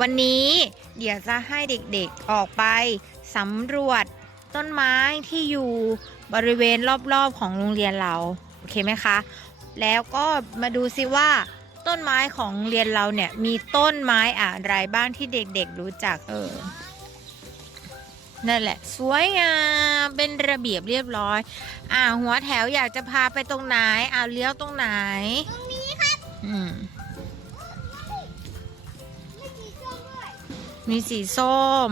วันนี้เดี๋ยวจะให้เด็กๆออกไปสำรวจต้นไม้ที่อยู่บริเวณรอบๆของโรงเรียนเรา โอเคไหมคะ แล้วก็มาดูซิว่า ต้นไม้ของโรงเรียนเราเนี่ย มีต้นไม้อะไรบ้างที่เด็กๆรู้จักเออนั่นแหละ สวยงามเป็นระเบียบเรียบร้อย อ่าหัวแถวอยากจะพาไปตรงไหนอ่าเลี้ยวตรงไหน ตรงนี้ครับ อืมไม่ มีสีส้ม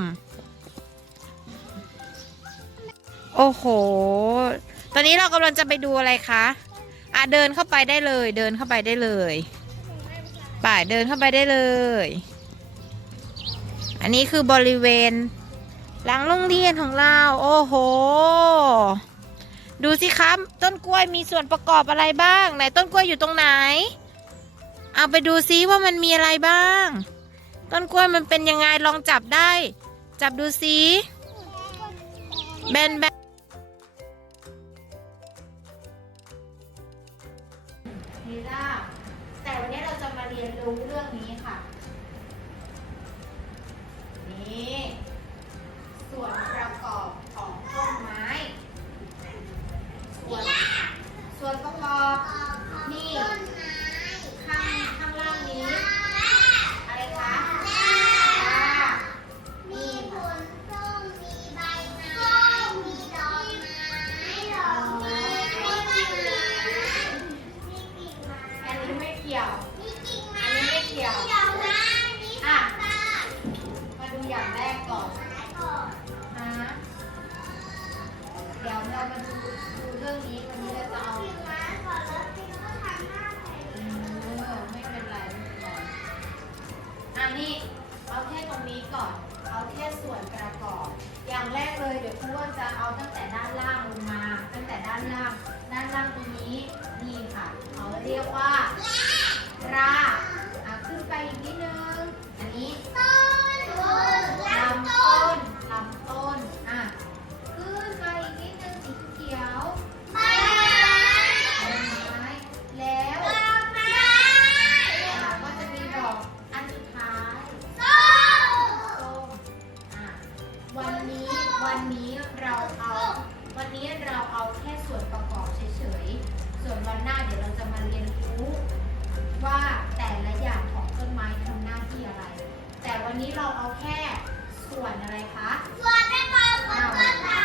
โอ้โห ตอนนี้เรากำลังจะไปดูอะไรคะอะเดินเข้าไปได้เลย เดินเข้าไปได้เลยป่ายเดินเข้าไปได้เลย อันนี้คือบริเวณ หลังโรงเรียนของเรา โอ้โห ดูสิครับต้นกล้วยมีส่วนประกอบอะไรบ้าง ไหนต้นกล้วยอยู่ตรงไหน เอาไปดูซิว่ามันมีอะไรบ้าง ต้นกล้วยมันเป็นยังไงลองจับได้ จับดูสิแบนแบนนี่ล่ะแต่วันนี้เราจะมาเรียนรู้เรื่องนี้ค่ะ นี่ ส่วนประกอบ ตั้งแต่ด้านล่างลงมา ตั้งแต่ด้านล่าง ด้านล่างตรงนี้ นี่ค่ะ เขาเรียกว่าราก เราเอาแค่ส่วนประกอบเฉยๆ ส่วนวันหน้าเดี๋ยวเราจะมาเรียนรู้ว่าแต่ละอย่างของต้นไม้ทำหน้าที่อะไร แต่วันนี้เราเอาแค่ส่วนอะไรคะ ส่วนประกอบของต้นไม้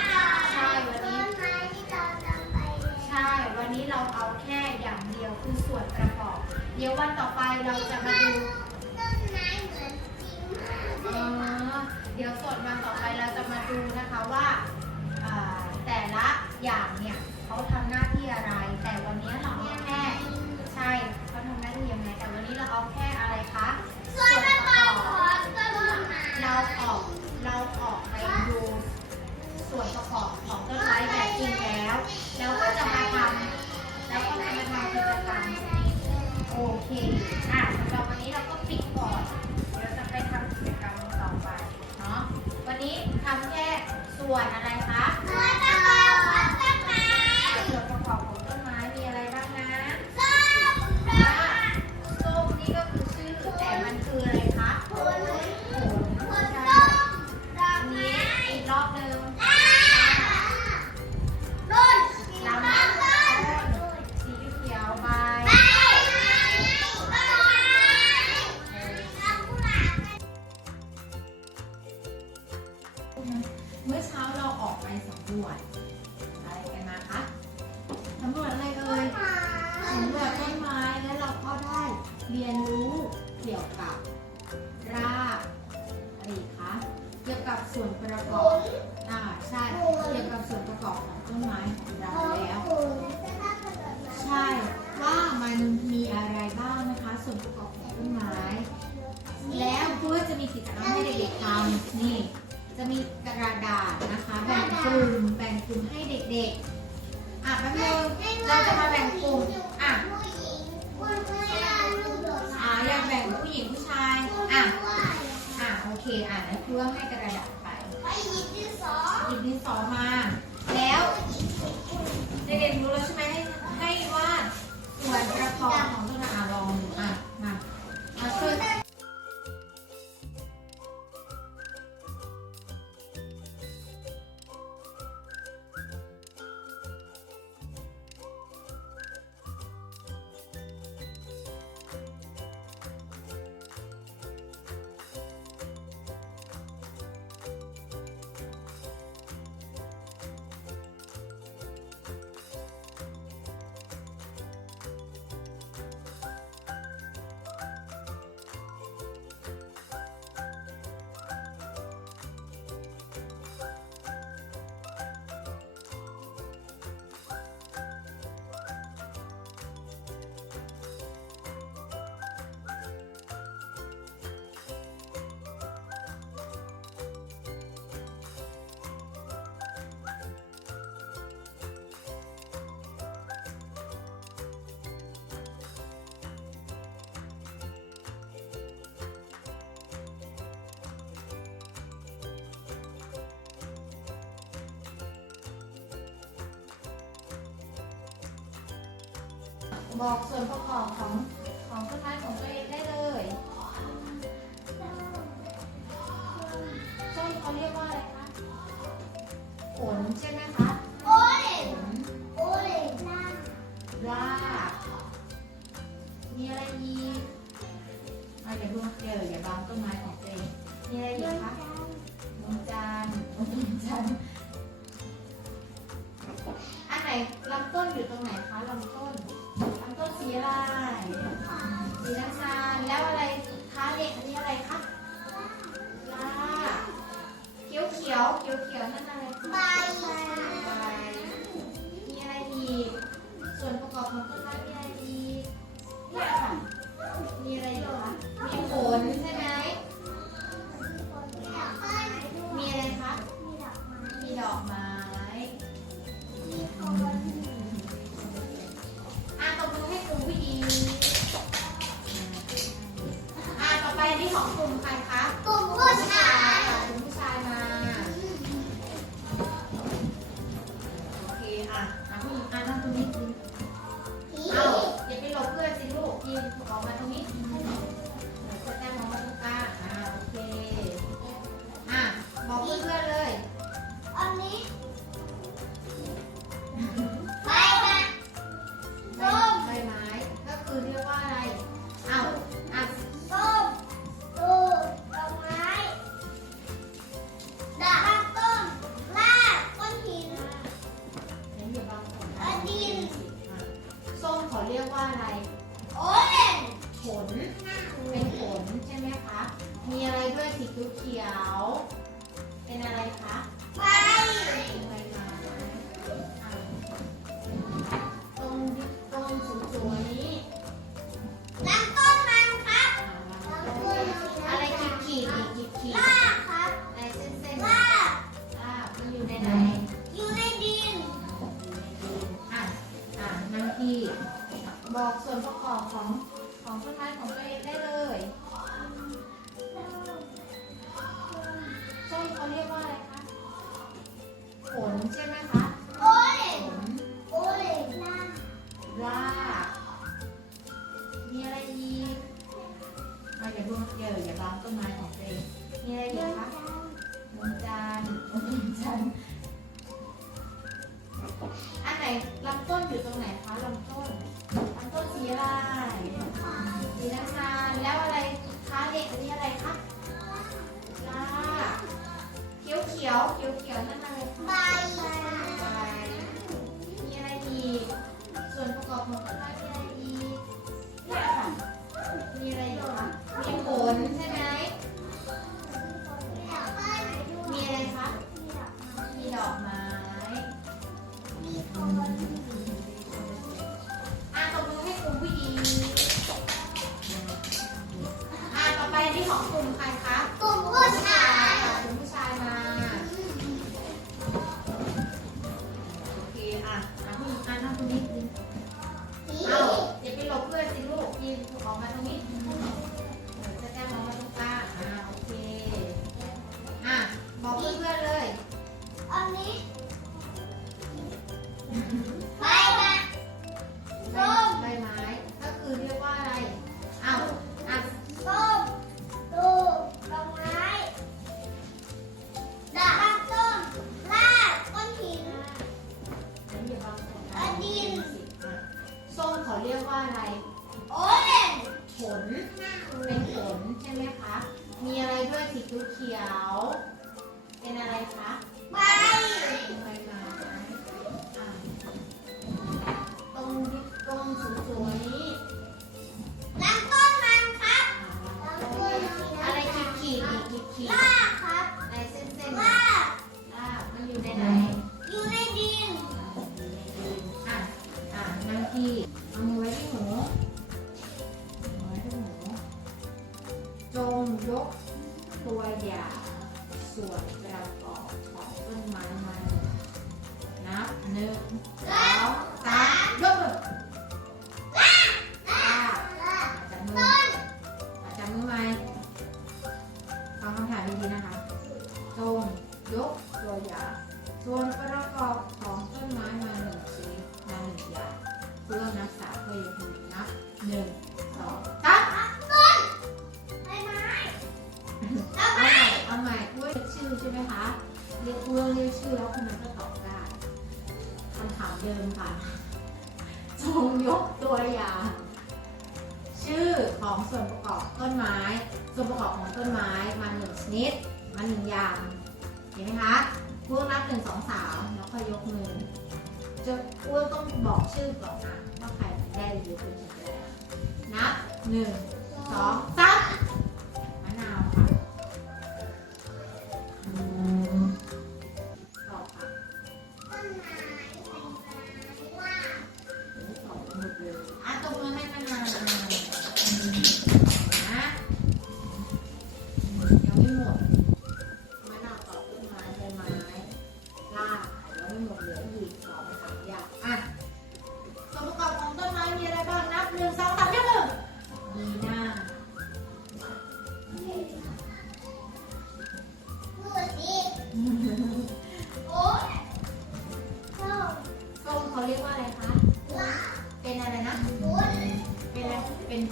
ใช่วันนี้ ต้นไม้ที่เราจำไปแล้วใช่ วันนี้เราเอาแค่อย่างเดียวคือส่วนประกอบ เดี๋ยววันต่อไปเราจะมาดูต้นไม้เหมือนจริงมากเออเดี๋ยวส่วนวันต่อไปเราจะมาดูนะคะว่าอ่าแต่ละ อย่างเนี่ยเขาทำหน้าที่อะไร แต่วันนี้เราแค่ใช่เขาทำหน้าที่ยังไงแต่วันนี้เราเอาแค่อะไรคะส่วนประกอบของต้นไม้เราออกเราออกไปดูส่วนประกอบของต้นไม้แบบจริงแล้ว แล้วก็จะมาทำแล้วก็จะมาทำกิจกรรมโอเคอะสำหรับวันนี้เราก็ปิดก่อนเดี๋ยวจะไปทำกิจกรรมต่อไปเนาะวันนี้ทำแค่ส่วนอะไร ส่วนประกอบของต้นไม้ของเราแล้ว ใช่ว่ามันมีอะไรบ้างนะคะ ส่วนประกอบของต้นไม้ แล้วครูก็จะมีกิจกรรมให้เด็กๆทำนี่ จะมีกระดาษนะคะแบ่งกลุ่มแบ่งกลุ่มให้เด็กๆอะแป๊บนึงเราจะมาแบ่งกลุ่มอะอ่าอยากแบ่งผู้หญิงผู้ชายอะอะโอเคอ่านแล้วเพื่อให้กระดาษไปไปหยิบดินสอ หยิบดินสอมา แล้วเด็กๆรู้แล้วใช่ไหมให้ให้วาดส่วนประกอบของต้น บอกส่วนประกอบของของต้นไม้ของตัวเองได้เลยส้มเขาเรียกว่าอะไรคะผลใช่ไหมคะโอ้ยโอ้ยนั่งรากมีอะไรอีกอะอย่าดูเดี๋ยวอย่าบังต้นไม้ของตัวเองมีอะไรอีกคะดวงจันทร์ดวงจันทร์อันไหนลำต้นอยู่ตรงไหนคะลำต้น ต้นสีอะไรสีน้ำตาลแล้วอะไรคะเนี่ยอันนี้อะไรคะลาเขียวเขียวเขียวเขียวนั่น ผลใช่ไหมคะโอ้ยผลโอ้ยนั่งรากมีอะไรอีกอะอย่าดูเดี๋ยวอย่าบังต้นไม้ของตัวเองมีอะไรอีกคะดวงจันทร์ดวงจันทร์อันไหนลำต้นอยู่ตรงไหนคะลำต้นลำต้นสีอะไรสีน้ำตาลแล้วอะไรคะเนี่ยอันนี้อะไรคะลากเขียวเขียวเขียวเขียวๆนั่น ต่อไปที่ของกลุ่มใครคะกลุ่มผู้ชายกลุ่มผู้ชายมา โอเคอะอะผู้หญิงอะนั่งตรงนี้เอาอย่าไปหลบเพื่อนสิลูกยืนออกมาตรงนี้เดี๋ยวจะแจ้งออกมาตรงกลางอะโอเคอะบอกเพื่อนๆเลย อันนี้ จงยกตัวอย่างส่วนประกอบของต้นไม้มาหนึ่งนับหนึ่งสองสามยกมือตาจับมือมาจับมือไหมฟัคำถามดีนะคะจงยกตัวอย่างส่วนประกอบของต้นไม้มาหนึ่งชิ้มาหนึ่งอย่างเพื่อนักษาเพื่อยกมือนับหนึ่ง เรื่องเรียกชื่อแล้วคนนั้นก็ตอบได้คำถามเดิมค่ะจงยกตัวอย่าง ชื่อของส่วนประกอบต้นไม้ ส่วนประกอบของต้นไม้มาหนึ่งชนิดมาหนึ่งอย่างเห็นไหมคะพวกนับหนึ่งสองสามแล้วค่อยยกมือจะอ้วนต้องบอกชื่อก่อนนะว่าใครได้หรือไม่ได้นับหนึ่งสองสาม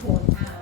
ผลอ่า